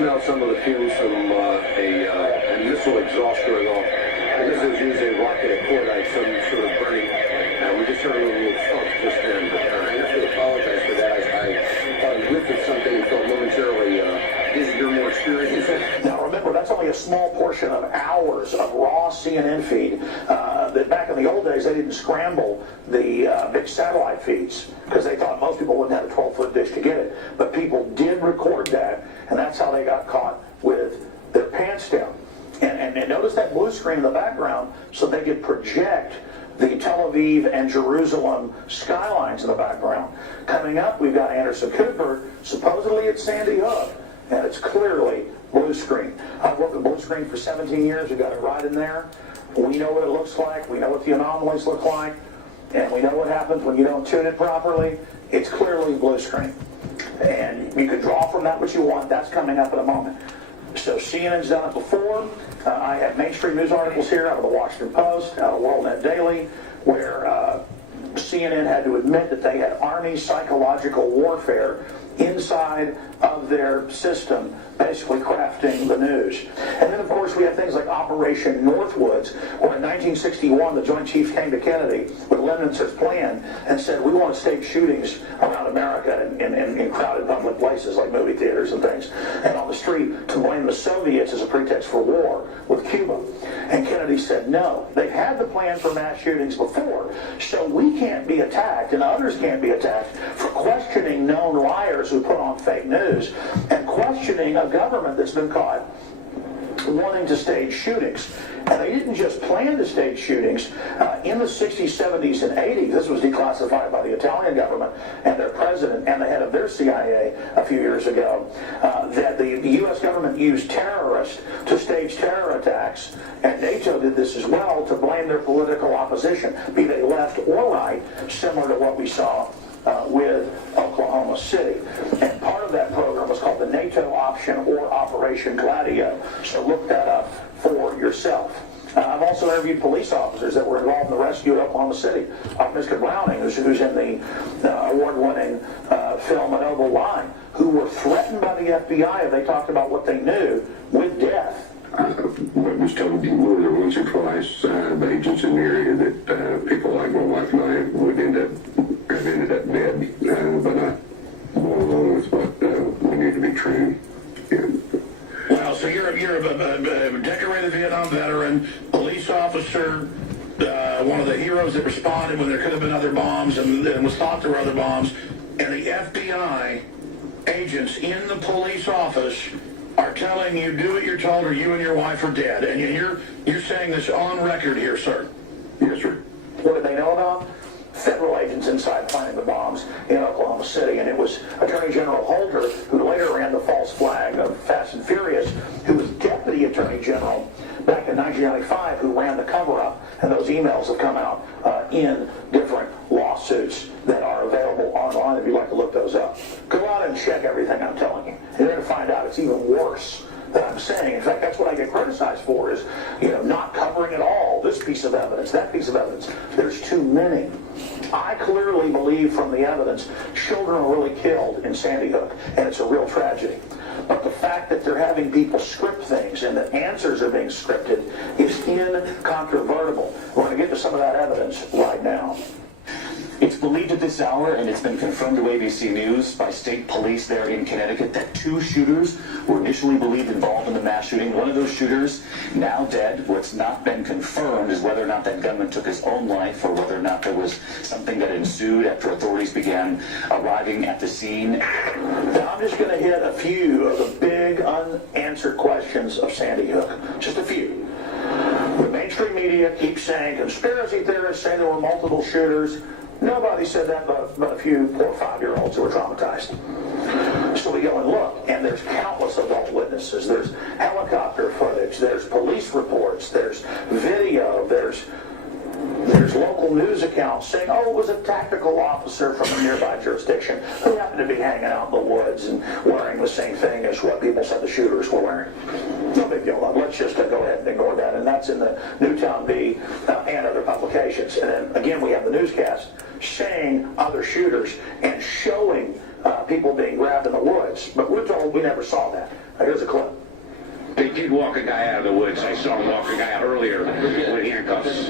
smell some of the fumes from a missile exhaust going off. I guess it was using a rocket at cordite, some sort of burning. We just heard a little thump just then. But I have to apologize for that. I thought it lifted something and felt momentarily dizzy. You're more experienced. Now remember, that's only a small portion of hours of raw CNN feed. That back in the old days, they didn't scramble the big satellite feeds because they thought most people wouldn't have a 12-foot dish to get it. But people did record that, and that's how they got caught with their pants down. And notice that blue screen in the background so they could project the Tel Aviv and Jerusalem skylines in the background. Coming up, we've got Anderson Cooper, supposedly at Sandy Hook, and it's clearly blue screen. I've worked with blue screen for 17 years. We've got it right in there. We know what it looks like. We know what the anomalies look like. And we know what happens when you don't tune it properly. It's clearly blue screen. And you can draw from that what you want. That's coming up in a moment. So CNN's done it before. I have mainstream news articles here out of the Washington Post, out of WorldNet Daily, where CNN had to admit that they had Army psychological warfare inside of their system, basically crafting the news. And then, of course, we have things like Operation Northwoods, where in 1961 the Joint Chiefs came to Kennedy with Lemnitzer's plan and said, we want to stage shootings around America in crowded public places like movie theaters and things, and on the street to blame the Soviets as a pretext for war with Cuba. And Kennedy said, no, they've had the plan for mass shootings before, so we can't be attacked and others can't be attacked for questioning known liars who put on fake news and questioning a government that's been caught wanting to stage shootings. And they didn't just plan to stage shootings. In the 60s, 70s, and 80s, this was declassified by the Italian government and their president and the head of their CIA a few years ago, that the U.S. government used terrorists to stage terror attacks, and NATO did this as well to blame their political opposition, be they left or right, similar to what we saw with Oklahoma City. And part of that program was called the NATO Option or Operation Gladio. So look that up for yourself. I've also interviewed police officers that were involved in the rescue at Oklahoma City. Mr. Browning, who's in the award-winning film A Noble Line, who were threatened by the FBI if they talked about what they knew with death. What was told more than once or twice by agents in the area that people like my wife and I would have ended up dead, but not going along with what we knew to be true. Wow, so you're a decorated Vietnam veteran, police officer, one of the heroes that responded when there could have been other bombs and was thought there were other bombs, and the FBI agents in the police office are telling you do what you're told or you and your wife are dead. And you're saying this on record here, sir. Yes, sir. What did they know about? Federal agents inside planting the bombs in Oklahoma City. And it was Attorney General Holder, who later ran the false flag of Fast and Furious, who was Deputy Attorney General back in 1995, who ran the cover-up. And those emails have come out in different lawsuits that are available online if you'd like to look those up. Go out and check everything I'm telling you. You're going to find out it's even worse than I'm saying. In fact, that's what I get criticized for is, not covering at all this piece of evidence, that piece of evidence. There's too many. I clearly believe from the evidence children were really killed in Sandy Hook, and it's a real tragedy. But the fact that they're having people script things and that answers are being scripted is incontrovertible. We're going to get to some of that evidence right now. It's believed at this hour, and it's been confirmed to ABC News by state police there in Connecticut, that 2 shooters were initially believed involved in the mass shooting. One of those shooters now dead. What's not been confirmed is whether or not that gunman took his own life or whether or not there was something that ensued after authorities began arriving at the scene. Now, I'm just going to hit a few of the big unanswered questions of Sandy Hook. Just a few. The mainstream media keeps saying conspiracy theorists say there were multiple shooters. Nobody said that but a few poor 5-year-olds who were traumatized. So we go and look, and there's countless adult witnesses. There's helicopter footage. There's police reports. There's video. There's local news accounts saying, oh, it was a tactical officer from a nearby jurisdiction who happened to be hanging out in the woods and wearing the same thing as what people said the shooters were wearing. No big deal, though. Let's just go ahead and ignore that. And that's in the Newtown Bee and other publications. And then, again, we have the newscast saying other shooters and showing people being grabbed in the woods. But we're told we never saw that. Now, here's a clip. They did walk a guy out of the woods. I saw him walk a guy out earlier with handcuffs.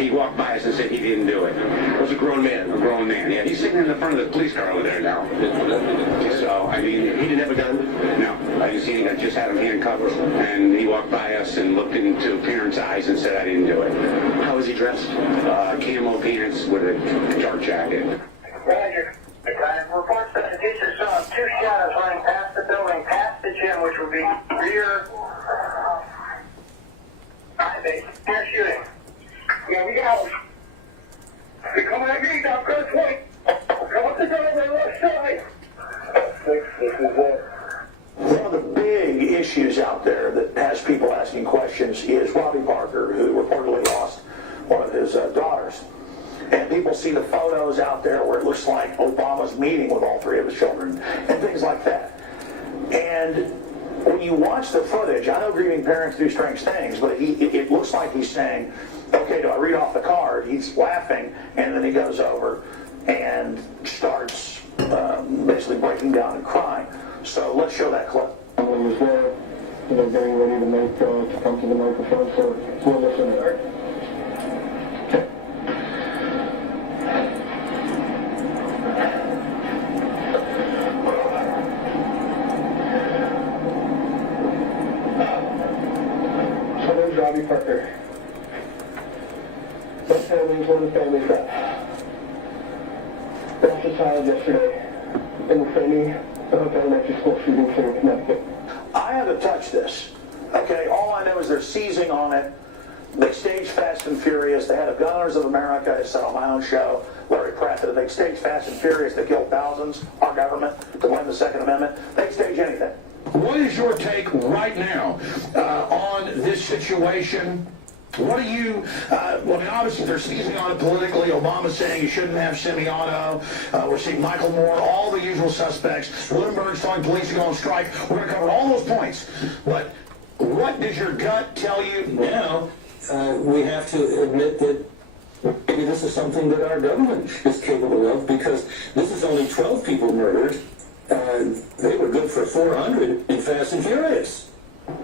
He walked by us and said he didn't do it. It was a grown man. A grown man, yeah. He's sitting in the front of the police car over there now. So, I mean, he didn't have a gun? No. I didn't see any gun. Just had him handcuffed. And he walked by us and looked into parents' eyes and said, I didn't do it. How was he dressed? Camo pants with a dark jacket. Roger. Reports that the teacher saw two shadows running past the building, past the gym, which would be rear base. They're shooting. Yeah, we got them. They're coming at me, down Coach White. Come up the door on the left side. This is it. One of the big issues out there that has people asking questions is Robbie Parker, who reportedly lost one of his daughters. And people see the photos out there where it looks like Obama's meeting with all three of his children and things like that. And when you watch the footage, I know grieving parents do strange things, but it looks like he's saying, okay, do I read off the card? He's laughing, and then he goes over and starts basically breaking down and crying. So let's show that clip. When he was there, getting ready to come to the microphone, so we'll listen to it. Robbie Parker. My family is one of the families that lost a child yesterday in the framing of an elementary school shooting here in Connecticut. I haven't touched this. Okay, all I know is they're seizing on it. They staged Fast and Furious. They had a Gunners of America. I said on my own show, Larry Pratt, that they staged Fast and Furious. They killed thousands, our government, to win the Second Amendment. They stage anything. What is your take right now on this situation? What do you, well, I mean, obviously they're seizing on it politically. Obama's saying you shouldn't have semi-auto. We're seeing Michael Moore, all the usual suspects. Bloomberg's telling police to go on strike. We're going to cover all those points. But what does your gut tell you now? We have to admit that maybe this is something that our government is capable of, because this is only 12 people murdered. They were good for 400 in Fast and Furious.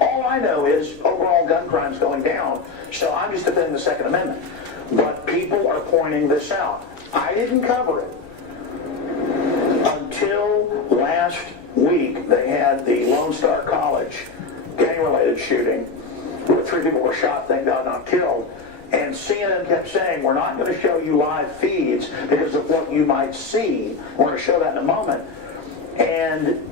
All I know is overall gun crime's going down, so I'm just defending the Second Amendment. But people are pointing this out. I didn't cover it until last week. They had the Lone Star College gang-related shooting where 3 people were shot, thank God not killed. And CNN kept saying, we're not going to show you live feeds because of what you might see. We're going to show that in a moment. And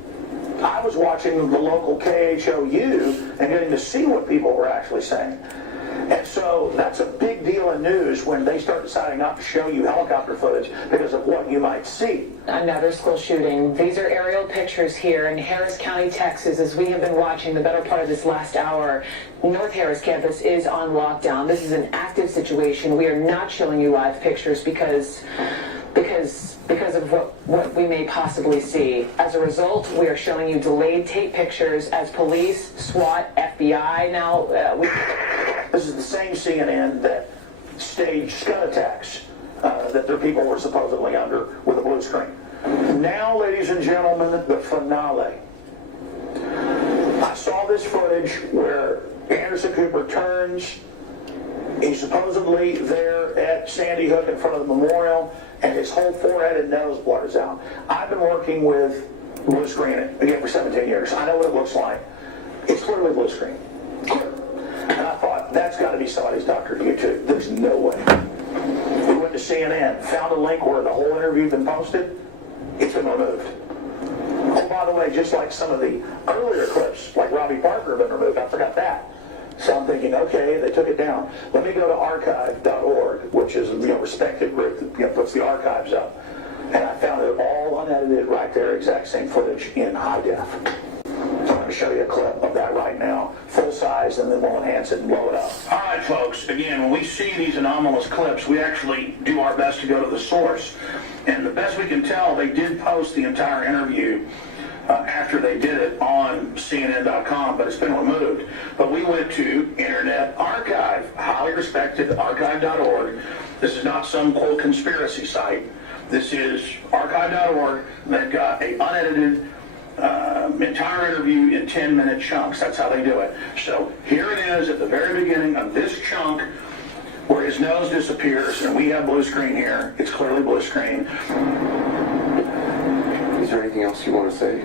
I was watching the local KHOU and getting to see what people were actually saying. And so that's a big deal in news when they start deciding not to show you helicopter footage because of what you might see. Another school shooting. These are aerial pictures here in Harris County, Texas, as we have been watching the better part of this last hour. North Harris campus is on lockdown. This is an active situation. We are not showing you live pictures because of what we may possibly see. As a result, we are showing you delayed tape pictures as police, SWAT, FBI now. This is the same CNN that staged scud attacks that their people were supposedly under with a blue screen. Now, ladies and gentlemen, the finale. I saw this footage where Anderson Cooper turns. He's supposedly there at Sandy Hook in front of the memorial, and his whole forehead and nose blurs out. I've been working with blue screen again for 17 years. I know what it looks like. It's clearly blue screen. Clear. And I thought, that's got to be somebody's doctored YouTube. There's no way. We went to CNN, found a link where the whole interview had been posted. It's been removed. Oh, by the way, just like some of the earlier clips, like Robbie Parker have been removed. I forgot that. So I'm thinking, okay, they took it down. Let me go to archive.org, which is a respected group that puts the archives up. And I found it all unedited right there, exact same footage in high def. So I'm going to show you a clip of that right now, full size, and then we'll enhance it and blow it up. All right, folks, again, when we see these anomalous clips, we actually do our best to go to the source. And the best we can tell, they did post the entire interview after they did it on CNN.com, but it's been removed. But we went to Internet Archive, highly respected archive.org. This is not some, quote, conspiracy site. This is archive.org. They've got a unedited entire interview in 10-minute chunks. That's how they do it. So here it is at the very beginning of this chunk where his nose disappears, and we have blue screen here. It's clearly blue screen. Is there anything else you want to say?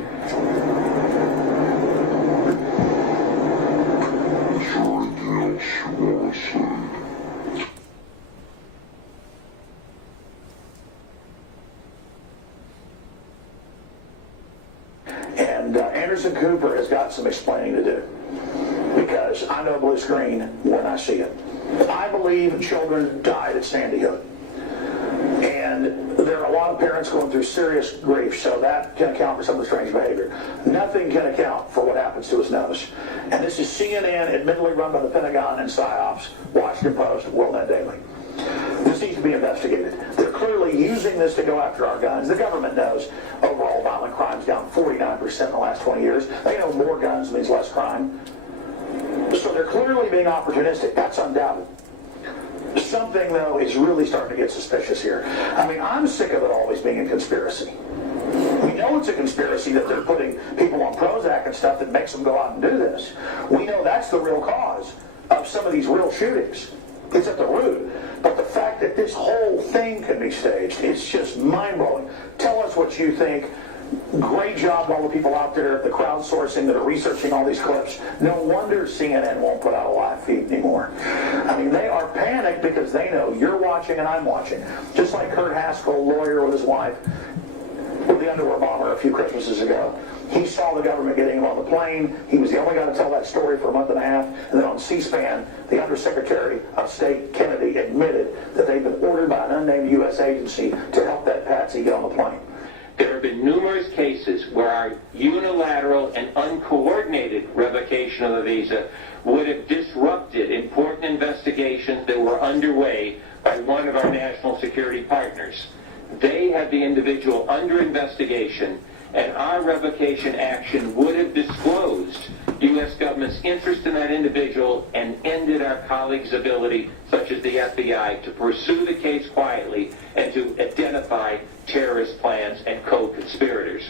And Anderson Cooper has got some explaining to do, because I know blue screen when I see it. I believe children died at Sandy Hook, and there are a lot of parents going through serious grief, so that can account for some of the strange behavior. Nothing can account for what happens to his nose. And this is CNN, admittedly run by the Pentagon and PSYOPs, Washington Post, WorldNet Daily. This needs to be investigated. They're clearly using this to go after our guns. The government knows overall violent crime's down 49% in the last 20 years. They know more guns means less crime. So they're clearly being opportunistic. That's undoubted. Something, though, is really starting to get suspicious here. I mean, I'm sick of it always being a conspiracy. We know it's a conspiracy that they're putting people on Prozac and stuff that makes them go out and do this. We know that's the real cause of some of these real shootings. It's at the root. But the fact that this whole thing can be staged, it's just mind-blowing. Tell us what you think. Great job, all the people out there, the crowdsourcing that are researching all these clips. No wonder CNN won't put out a live feed anymore. I mean, they are panicked because they know you're watching and I'm watching. Just like Kurt Haskell, lawyer with his wife, with the underwear bomber a few Christmases ago. He saw the government getting him on the plane. He was the only guy to tell that story for a month and a half. And then on C-SPAN, the Undersecretary of State Kennedy admitted that they'd been ordered by an unnamed U.S. agency to help that patsy get on the plane. There have been numerous cases where our unilateral and uncoordinated revocation of a visa would have disrupted important investigations that were underway by one of our national security partners. They had the individual under investigation, and our revocation action would have disclosed U.S. government's interest in that individual and ended our colleagues' ability, such as the FBI, to pursue the case quietly and to identify terrorist plans and co-conspirators.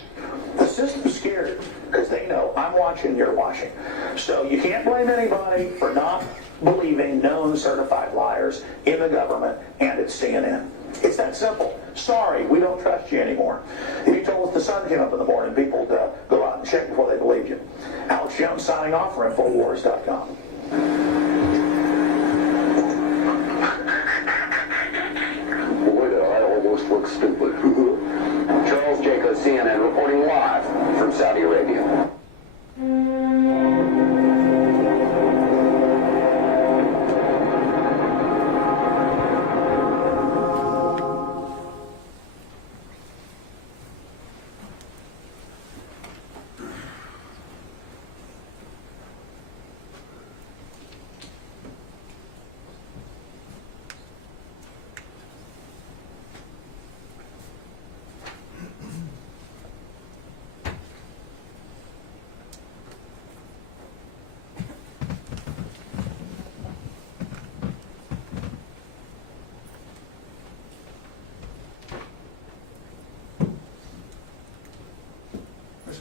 The system's scared because they know I'm watching, you're watching. So you can't blame anybody for not believing known certified liars in the government and at CNN. It's that simple. Sorry, we don't trust you anymore. If you told us the sun came up in the morning, people would go out and check before they believed you. Alex Jones signing off for InfoWars.com. Boy, did I almost look stupid. Charles Jacob, CNN, reporting live from Saudi Arabia.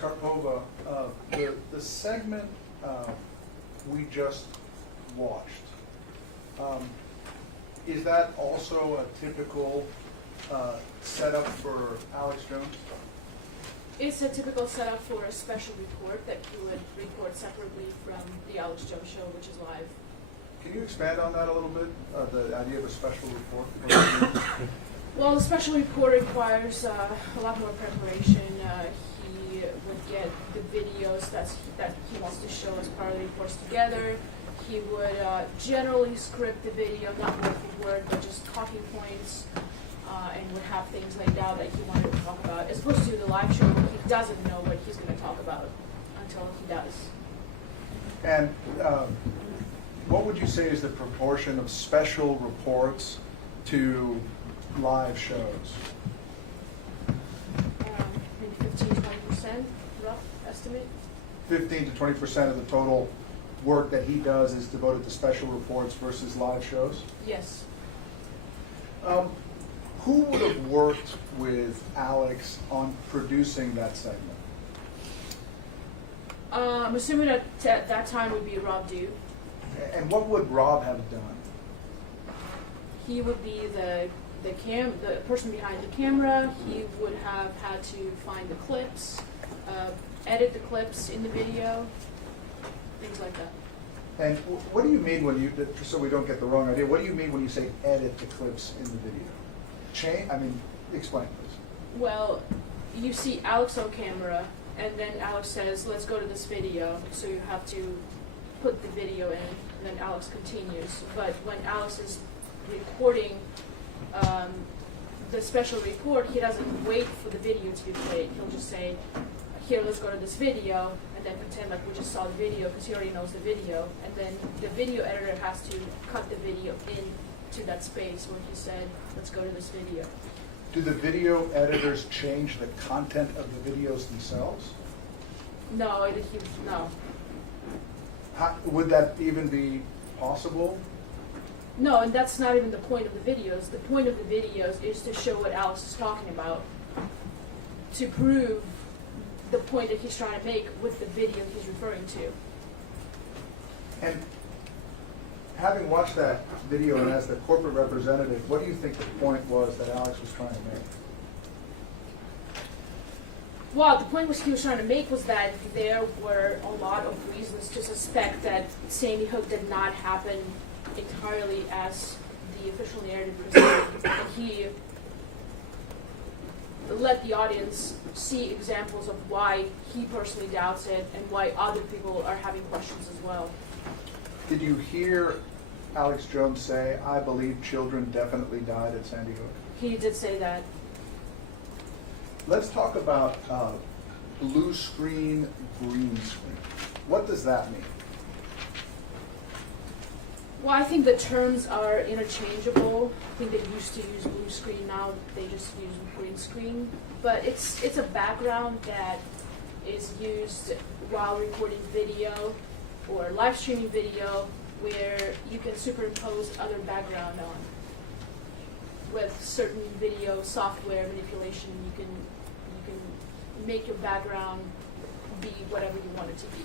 Karpova, the segment we just watched, is that also a typical setup for Alex Jones? It's a typical setup for a special report that he would record separately from the Alex Jones Show, which is live. Can you expand on that a little bit, the idea of a special report? Well, the special report requires a lot more preparation. He would get the videos that he wants to show as part of the reports together. He would generally script the video, not word for word, but just talking points, and would have things laid out that he wanted to talk about. As opposed to the live show, he doesn't know what he's going to talk about until he does. And what would you say is the proportion of special reports to live shows? Maybe 15-20%, rough estimate. 15 to 20% of the total work that he does is devoted to special reports versus live shows? Yes. Who would have worked with Alex on producing that segment? I'm assuming that at that time would be Rob Dew. And what would Rob have done? He would be the person behind the camera. He would have had to find the clips, edit the clips in the video, things like that. And what do you mean when you, so we don't get the wrong idea, what do you mean when you say edit the clips in the video? Explain this. Well, you see Alex on camera, and then Alex says, let's go to this video, so you have to put the video in, and then Alex continues. But when Alex is recording the special report, he doesn't wait for the video to be played. He'll just say, here, let's go to this video, and then pretend like we just saw the video, because he already knows the video. And then the video editor has to cut the video into that space where he said, let's go to this video. Do the video editors change the content of the videos themselves? No. Would that even be possible? No, and that's not even the point of the videos. The point of the videos is to show what Alex is talking about, to prove the point that he's trying to make with the video he's referring to. And having watched that video and as the corporate representative, what do you think the point was that Alex was trying to make? Well, the point he was trying to make was that there were a lot of reasons to suspect that Sandy Hook did not happen entirely as the official narrative presented. And he let the audience see examples of why he personally doubts it and why other people are having questions as well. Did you hear Alex Jones say, I believe children definitely died at Sandy Hook? He did say that. Let's talk about blue screen, green screen. What does that mean? Well, I think the terms are interchangeable. I think they used to use blue screen, now they just use green screen. But it's a background that is used while recording video or live streaming video, where you can superimpose other background on. With certain video software manipulation, you can make your background be whatever you want it to be.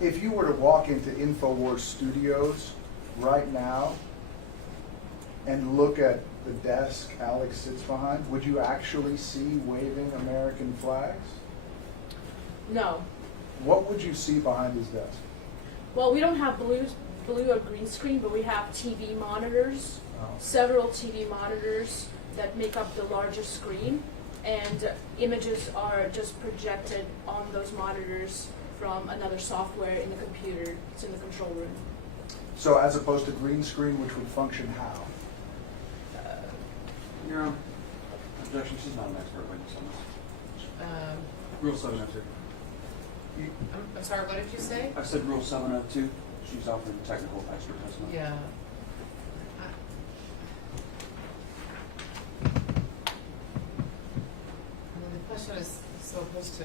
If you were to walk into InfoWars studios right now and look at the desk Alex sits behind, would you actually see waving American flags? No. What would you see behind his desk? Well, we don't have blue or green screen, but we have TV monitors, several TV monitors that make up the larger screen, and images are just projected on those monitors from another software in the computer. It's in the control room. So as opposed to green screen, which would function how? Your Honor, objection, she's not an expert witness on this. Rule 702. I'm sorry, what did you say? I said Rule 702. She's offered technical expert testimony. Yeah. The question is so opposed to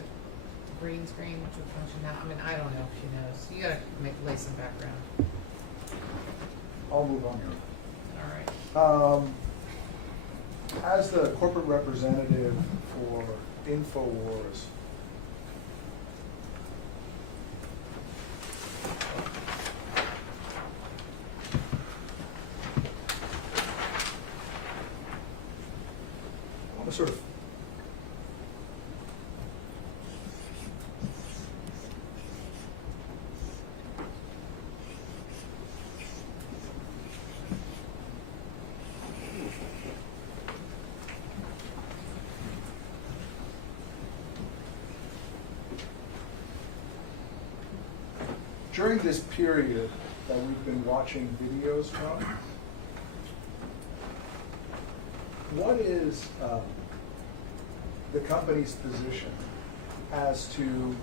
green screen, which would function now. I mean, I don't know if she knows. You gotta lay some background. I'll move on here. All right. As the corporate representative for InfoWars, I want to sort of during this period that we've been watching videos from, what is the company's position as to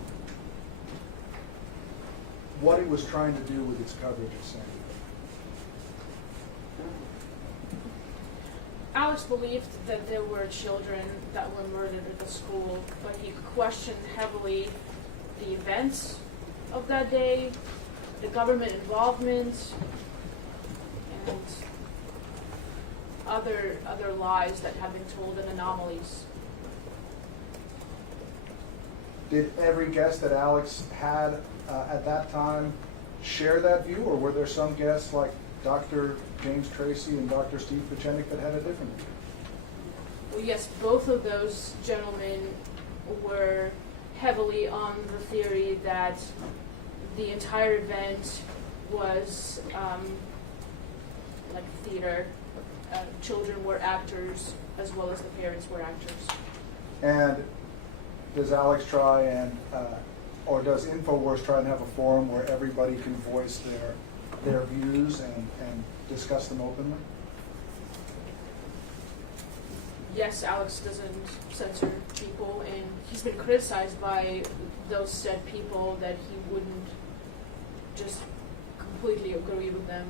what it was trying to do with its coverage of Sandy Hook? Alex believed that there were children that were murdered at the school, but he questioned heavily the events of that day, the government involvement, and other lies that have been told and anomalies. Did every guest that Alex had at that time share that view, or were there some guests like Dr. James Tracy and Dr. Steve Pachenik that had a different view? Well, yes, both of those gentlemen were heavily on the theory that the entire event was like theater. Children were actors as well as the parents were actors. And does Alex try and, or does InfoWars try and have a forum where everybody can voice their views and discuss them openly? Yes, Alex doesn't censor people, and he's been criticized by those said people that he wouldn't just completely agree with them.